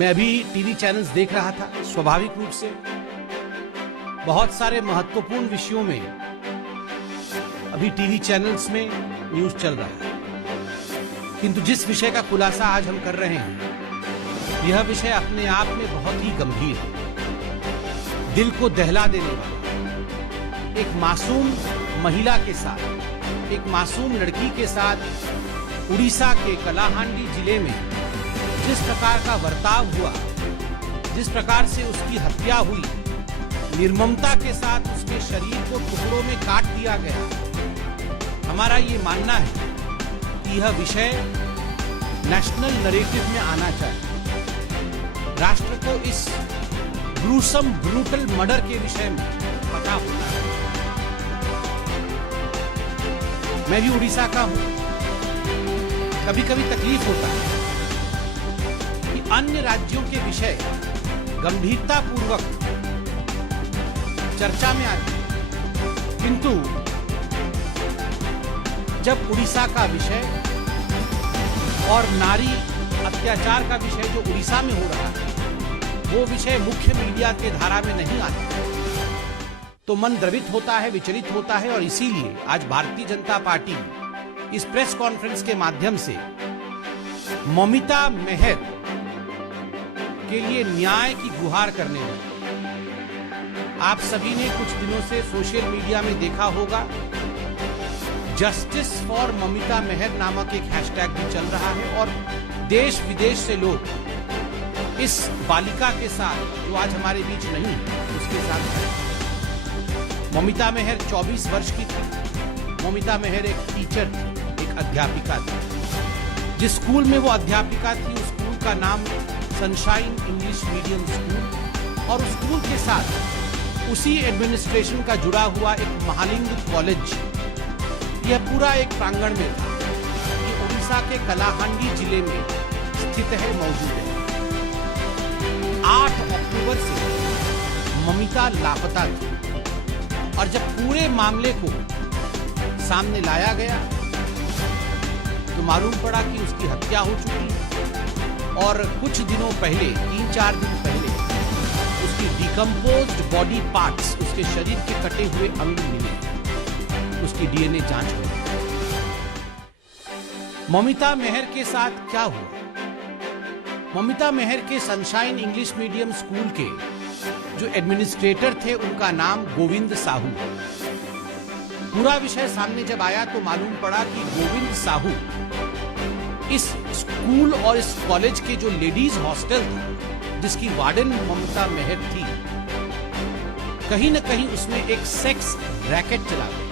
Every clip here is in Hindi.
मैं अभी टीवी चैनल्स देख रहा था। स्वाभाविक रूप से बहुत सारे महत्वपूर्ण विषयों में अभी टीवी चैनल्स में न्यूज चल रहा है, किंतु जिस विषय का खुलासा आज हम कर रहे हैं यह विषय अपने आप में बहुत ही गंभीर है, दिल को दहला देने वाला। एक मासूम महिला के साथ, एक मासूम लड़की के साथ उड़ीसा के कलाहांडी जिले में जिस प्रकार का बर्ताव हुआ, जिस प्रकार से उसकी हत्या हुई, निर्ममता के साथ उसके शरीर को टुकड़ों में काट दिया गया, हमारा ये मानना है कि यह विषय नेशनल नरेटिव में आना चाहिए। राष्ट्र को इस ग्रूसम ब्रूटल मर्डर के विषय में पता होता है। मैं भी उड़ीसा का हूं। कभी कभी तकलीफ होता है कि अन्य राज्यों के विषय गंभीरता पूर्वक चर्चा में आते हैं, किंतु जब उड़ीसा का विषय और नारी अत्याचार का विषय जो उड़ीसा में हो रहा है वो विषय मुख्य मीडिया के धारा में नहीं आते तो मन द्रवित होता है, विचलित होता है। और इसीलिए आज भारतीय जनता पार्टी इस प्रेस कॉन्फ्रेंस के माध्यम से ममिता मेहर के लिए न्याय की गुहार करने लगी। आप सभी ने कुछ दिनों से सोशल मीडिया में देखा होगा, जस्टिस फॉर ममिता मेहर नामक एक हैशटैग भी चल रहा है और देश विदेश से लोग इस बालिका के साथ, जो आज हमारे बीच नहीं है, उसके साथ खड़े। ममिता मेहर 24 वर्ष की थी। ममिता मेहर एक टीचर थी, एक अध्यापिका थी। जिस स्कूल में वो अध्यापिका थी उस स्कूल का नाम सनशाइन इंग्लिश मीडियम स्कूल, और उस स्कूल के साथ उसी एडमिनिस्ट्रेशन का जुड़ा हुआ एक महालिंग कॉलेज, यह पूरा एक प्रांगण में था। ये उड़ीसा के कलाहांडी जिले में स्थित है, मौजूद है। 8 अक्टूबर से ममिता लापता थी और जब पूरे मामले को सामने लाया गया तो मालूम पड़ा कि उसकी हत्या हो चुकी है और कुछ दिनों पहले, 3-4 दिन पहले, उसकी डिकम्पोज्ड बॉडी पार्ट्स, उसके शरीर के कटे हुए अंग मिले। उसकी डीएनए जांच हुई। ममिता मेहर के साथ क्या हुआ? ममिता मेहर के सनशाइन इंग्लिश मीडियम स्कूल के जो एडमिनिस्ट्रेटर थे उनका नाम गोविंद साहू। पूरा विषय सामने जब आया तो मालूम पड़ा कि गोविंद साहू इस स्कूल और इस कॉलेज के जो लेडीज हॉस्टल था, जिसकी वार्डन ममिता मेहर थी, कहीं न कहीं उसमें एक सेक्स रैकेट चला गया।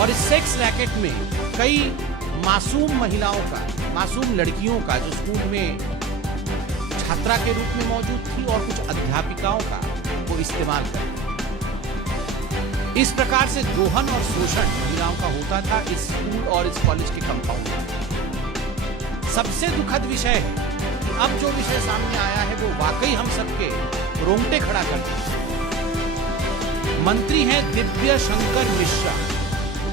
और इस सेक्स रैकेट में कई मासूम महिलाओं का, मासूम लड़कियों का, जो स्कूल में छात्रा के रूप में मौजूद थी, और कुछ अध्यापिकाओं का वो इस्तेमाल करते। इस प्रकार से दोहन और शोषण महिलाओं का होता था इस स्कूल और इस कॉलेज के कंपाउंड में। सबसे दुखद विषय है कि अब जो विषय सामने आया है वो वाकई हम सबके रोंगटे खड़ा करते हैं। मंत्री हैं दिव्य शंकर मिश्रा,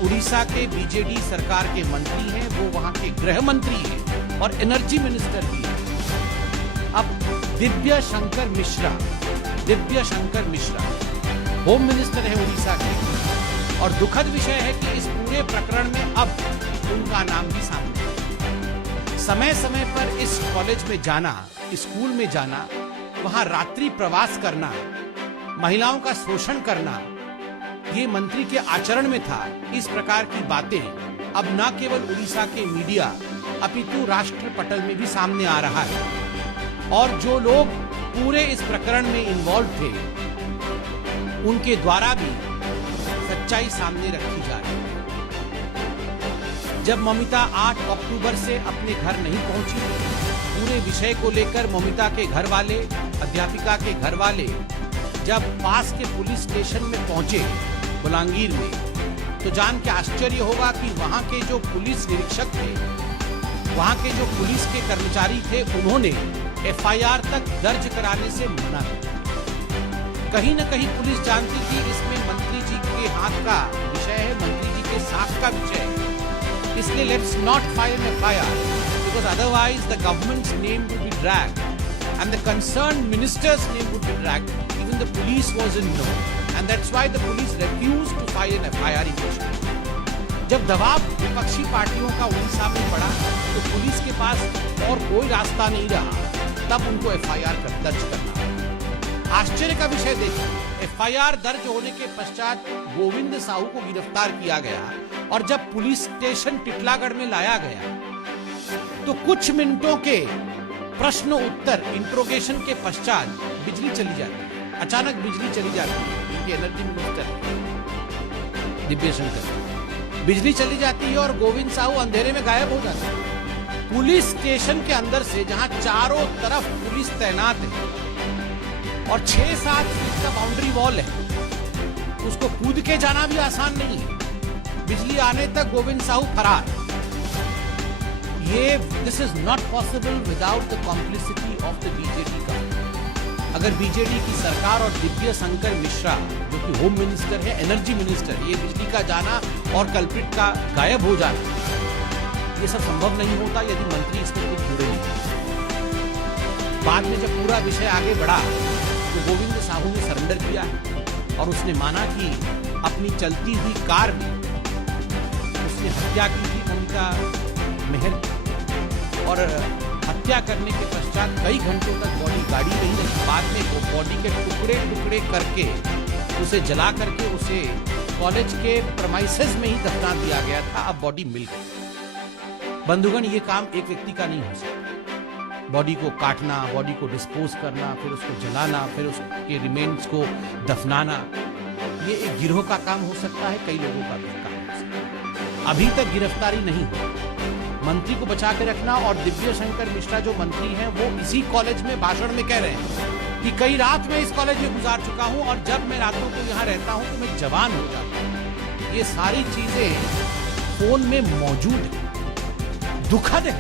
उड़ीसा के बीजेडी सरकार के मंत्री हैं, वो वहां के गृह मंत्री हैं और एनर्जी मिनिस्टर भी हैं। अब दिव्य शंकर मिश्रा होम मिनिस्टर है उड़ीसा के, और दुखद विषय है कि इस पूरे प्रकरण में अब उनका नाम भी सामने है। समय समय पर इस कॉलेज में जाना, स्कूल में जाना, वहां रात्रि प्रवास करना, महिलाओं का शोषण करना, ये मंत्री के आचरण में था। इस प्रकार की बातें अब न केवल उड़ीसा के मीडिया अपितु राष्ट्र पटल में भी सामने आ रहा है, और जो लोग पूरे इस प्रकरण में इन्वॉल्व थे उनके द्वारा भी सच्चाई सामने रखी जा रही है। जब ममिता 8 अक्टूबर से अपने घर नहीं पहुंची, पूरे विषय को लेकर ममिता के घर वाले, अध्यापिका के घर वाले जब पास के पुलिस स्टेशन में पहुंचे बलांगीर में, तो जान के आश्चर्य होगा कि वहां के जो पुलिस निरीक्षक थे, वहां के जो पुलिस के कर्मचारी थे, उन्होंने एफआईआर तक दर्ज कराने से मना किया। कहीं न कहीं पुलिस जानती थी इसमें मंत्री जी के हाथ का विषय है, मंत्री जी के साथ का विषय है, इसलिए let's not file FIR, because otherwise the government's name would be dragged and the concerned minister's name would be dragged. Even the police was in know, and that's why the police refused to file an FIR immediately. जब दबाव विपक्षी पार्टियों का उड़ीसा में पड़ा तो पुलिस के पास और कोई रास्ता नहीं रहा, तब उनको FIR दर्ज करना। आश्चर्य का विषय देखिए, FIR दर्ज होने के पश्चात गोविंद साहू को गिरफ्तार किया गया और जब पुलिस स्टेशन टिटलागढ़ में लाया गया तो कुछ मिनटों के प्रश्न उत्तर इंट्रोगेशन के पश्चात बिजली चली जाती है। अचानक बिजली चली जाती है। इनके एनर्जी मिनिस्टर दिव्य शंकर, बिजली चली जाती है और गोविंद साहू अंधेरे में गायब हो जाते हैं। पुलिस स्टेशन के अंदर से, जहां चारों तरफ पुलिस तैनात है और 6-7 फीट का बाउंड्री वॉल है, उसको कूद के जाना भी आसान नहीं है। बिजली आने तक गोविंद साहू फरार। This is not possible without the complicity of the BJD का। अगर बीजेडी की सरकार और दिव्य शंकर मिश्रा, जो कि होम मिनिस्टर है, एनर्जी मिनिस्टर, ये बिजली का जाना और कल्प्रिट का गायब हो जाना, ये सब संभव नहीं होता यदि मंत्री इसमें कुछ जुड़े नहीं। बाद में जब पूरा विषय आगे बढ़ा तो गोविंद साहू ने सरेंडर किया और उसने माना कि अपनी चलती हुई कार में उसने हत्या की थी ममता मेहर, और हत्या करने के पश्चात कई घंटों तक बॉडी गाड़ी नहीं रही। बाद में वो बॉडी के टुकड़े टुकड़े करके उसे जला करके उसे कॉलेज के प्रमाइसेस में ही दफना दिया गया था। अब बॉडी मिल गई। बंधुगण, ये काम एक व्यक्ति का नहीं हो सकता। बॉडी को काटना, बॉडी को डिस्पोज करना, फिर उसको जलाना, फिर उसके रिमेन्स को दफनाना, ये एक गिरोह का काम हो सकता है, कई लोगों का भी काम हो सकता है। अभी तक गिरफ्तारी नहीं हुई। मंत्री को बचा के रखना, और दिव्य शंकर मिश्रा जो मंत्री हैं वो इसी कॉलेज में भाषण में कह रहे हैं कि कई रात में इस कॉलेज में गुजार चुका हूं और जब मैं रातों को यहाँ रहता हूं तो मैं जवान हो जाता हूं। ये सारी चीजें फोन में मौजूद है। दुखद है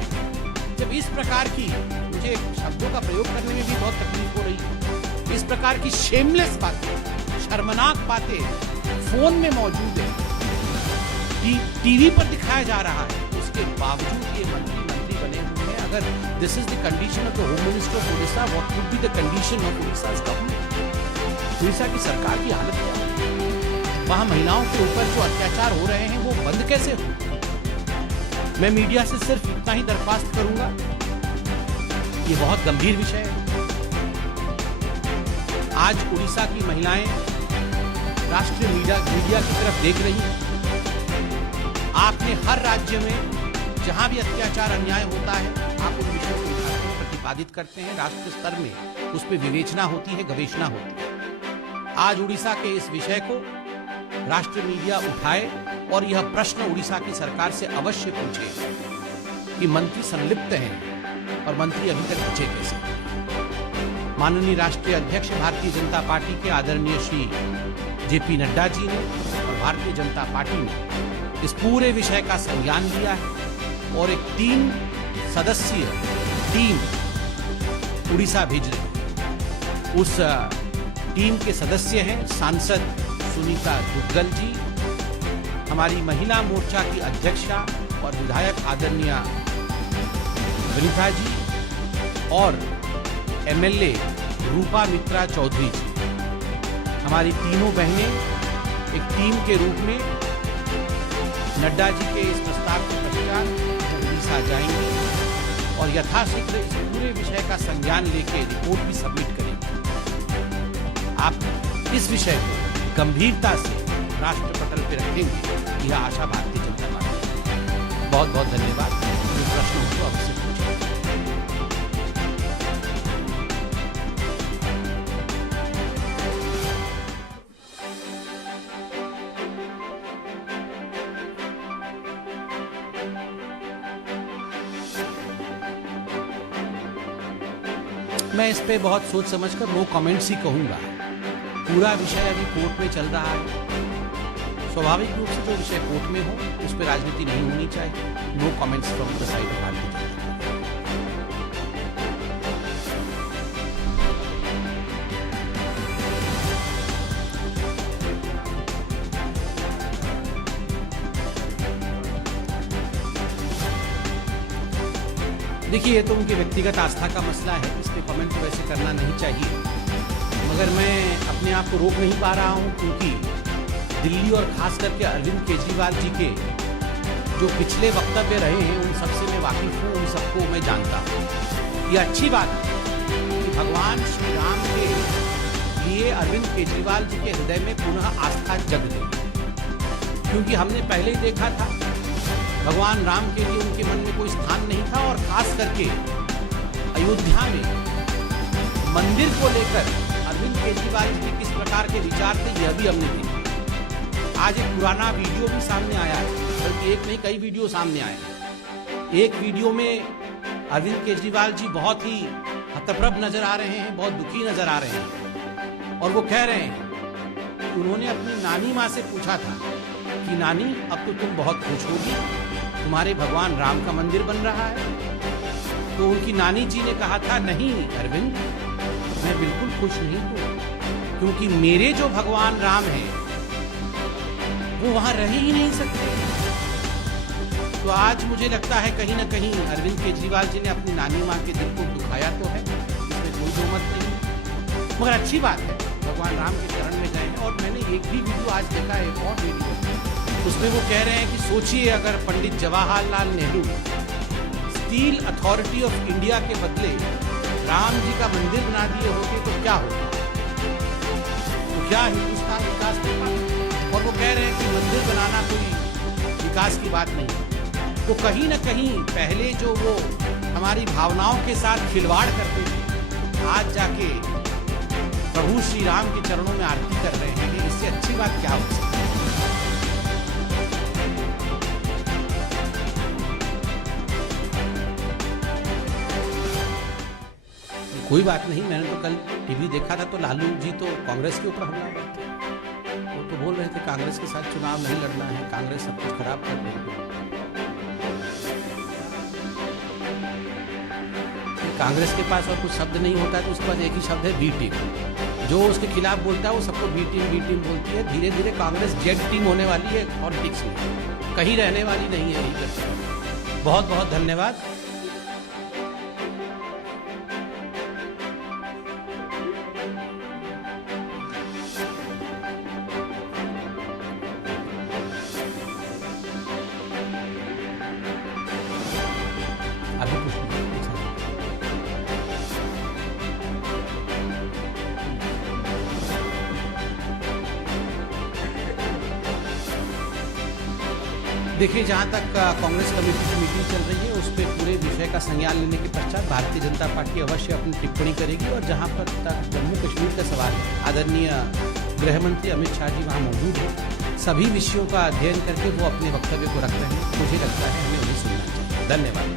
जब इस प्रकार की, मुझे शब्दों का प्रयोग करने में भी बहुत तकलीफ हो रही है, इस प्रकार की शेमलेस बातें, शर्मनाक बातें फोन में मौजूद है, टीवी पर दिखाया जा रहा है, उसके बावजूद ये मंत्री बने हुए हैं। अगर this is the condition of the home minister of Orissa, what would be the condition of Orissa's government? Orissa की सरकार की हालत क्या है? वहां महिलाओं के ऊपर जो अत्याचार हो रहे हैं वो बंद कैसे हो? मैं मीडिया से सिर्फ इतना ही दरख्वास्त करूंगा, ये बहुत गंभीर विषय है। आज उड़ीसा की महिलाएं राष्ट्रीय मीडिया की तरफ देख रही हैं। आपने हर राज्य में जहां भी अत्याचार अन्याय होता है, आप उन विषयों को उठाते हैं, प्रतिपादित करते हैं, राष्ट्र स्तर में उस पर विवेचना होती है, गवेषणा होती है। आज उड़ीसा के इस विषय को राष्ट्रीय मीडिया उठाए और यह प्रश्न उड़ीसा की सरकार से अवश्य पूछे कि मंत्री संलिप्त हैं और मंत्री अभी तक बचे कैसे। माननीय राष्ट्रीय अध्यक्ष भारतीय जनता पार्टी के आदरणीय श्री जेपी नड्डा जी ने और भारतीय जनता पार्टी ने इस पूरे विषय का संज्ञान लिया है और एक 3 सदस्यीय टीम उड़ीसा भेज रही। उस टीम के सदस्य हैं सांसद सुनीता दुग्गल जी, हमारी महिला मोर्चा की अध्यक्षा और विधायक आदरणीय वनिता जी और एमएलए रूपा मित्रा चौधरी जी। हमारी तीनों बहनें एक टीम के रूप में नड्डा जी के इस प्रस्ताव के पश्चात उड़ीसा जाएंगे और यथाशीघ्र इस पूरे विषय का संज्ञान लेके रिपोर्ट भी सबमिट करेंगे। आप इस विषय को गंभीरता से राष्ट्र पटल पर रखेंगे, यह आशा भारतीय जनता पार्टी। बहुत बहुत धन्यवाद। प्रश्नों को अवश्य पूछें। मैं इस पे बहुत सोच समझकर नो कमेंट्स ही कहूंगा। पूरा विषय अभी कोर्ट में चल रहा है। स्वाभाविक रूप से जो विषय कोर्ट में हो उस पर राजनीति नहीं होनी चाहिए। No comments from the side of Bharatiya Janata party. देखिए, ये तो उनके व्यक्तिगत आस्था का मसला है, इस पे कमेंट तो वैसे करना नहीं चाहिए, मगर मैं अपने आप को रोक नहीं पा रहा हूँ क्योंकि दिल्ली और खास करके अरविंद केजरीवाल जी के जो पिछले वक्तव्य रहे हैं उन सबसे मैं वाकिफ हूँ, उन सबको मैं जानता हूँ। ये अच्छी बात है कि भगवान श्री राम के लिए अरविंद केजरीवाल जी के हृदय में पुनः आस्था जग गई, क्योंकि हमने पहले ही देखा था भगवान राम के लिए उनके मन में कोई स्थान नहीं था, और खास करके अयोध्या में मंदिर को लेकर अरविंद केजरीवाल जी के किस प्रकार के विचार थे यह भी हमने देखा। आज एक पुराना वीडियो भी सामने आया है, बल्कि एक नहीं कई वीडियो सामने आए हैं। एक वीडियो में अरविंद केजरीवाल जी बहुत ही हतप्रभ नजर आ रहे हैं, बहुत दुखी नजर आ रहे हैं, और वो कह रहे हैं कि उन्होंने अपनी नानी माँ से पूछा था कि नानी अब तो तुम बहुत खुश होगी, तुम्हारे भगवान राम का मंदिर बन रहा है। तो उनकी नानी जी ने कहा था, नहीं अरविंद, मैं बिल्कुल खुश नहीं हूं, क्योंकि मेरे जो भगवान राम हैं वो वहां रह ही नहीं सकते। तो आज मुझे लगता है कहीं ना कहीं अरविंद केजरीवाल जी ने अपनी नानी माँ के दिल को दुखाया तो है, इसमें कोई दो मत नहीं, मगर अच्छी बात है भगवान राम के चरण में गए हैं। और मैंने एक भी वीडियो आज देखा है, एक और वीडियो, उसमें वो कह रहे हैं कि सोचिए अगर Pandit Jawaharlal Nehru steel authority of India के बदले राम जी का मंदिर बना दिए होते तो क्या होता, तो क्या हिंदुस्तान विकास कर पाता। और वो कह रहे हैं कि मंदिर बनाना कोई विकास की बात नहीं। तो कहीं ना कहीं पहले जो वो हमारी भावनाओं के साथ खिलवाड़ करते थे, आज जाके प्रभु श्री राम के चरणों में आरती कर रहे हैं, इससे अच्छी बात क्या हो सकती है। कोई बात नहीं, मैंने तो कल टीवी देखा था तो लालू जी तो कांग्रेस के ऊपर हमला करते, वो तो बोल रहे थे कांग्रेस के साथ चुनाव नहीं लड़ना है, कांग्रेस सब कुछ खराब कर रही है। कांग्रेस के पास और कुछ शब्द नहीं होता तो उसके पास एक ही शब्द है बी टीम। जो उसके खिलाफ बोलता है वो सबको बी टीम बोलती है। धीरे धीरे कांग्रेस जेड टीम होने वाली है पॉलिटिक्स में, कहीं रहने वाली नहीं है। यही बहुत बहुत धन्यवाद। अभी कुछ देखिए, जहाँ तक कांग्रेस कमेटी की मीटिंग चल रही है उस पर पूरे विषय का संज्ञान लेने के पश्चात भारतीय जनता पार्टी अवश्य अपनी टिप्पणी करेगी। और जहाँ पर तक जम्मू कश्मीर का सवाल है, आदरणीय गृह मंत्री अमित शाह जी वहाँ मौजूद हैं, सभी विषयों का अध्ययन करके वो अपने वक्तव्य को रख रहे हैं। मुझे लगता है हमें उन्हें सुनना चाहिए। धन्यवाद।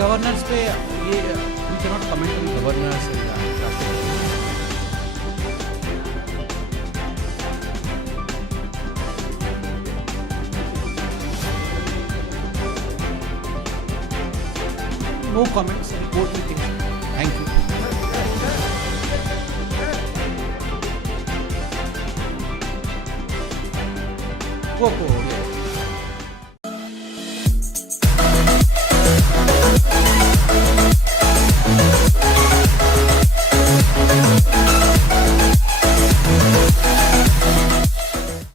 गवर्नर्स पे ये we can not comment on governors. No comments, report में थैंक यू। वो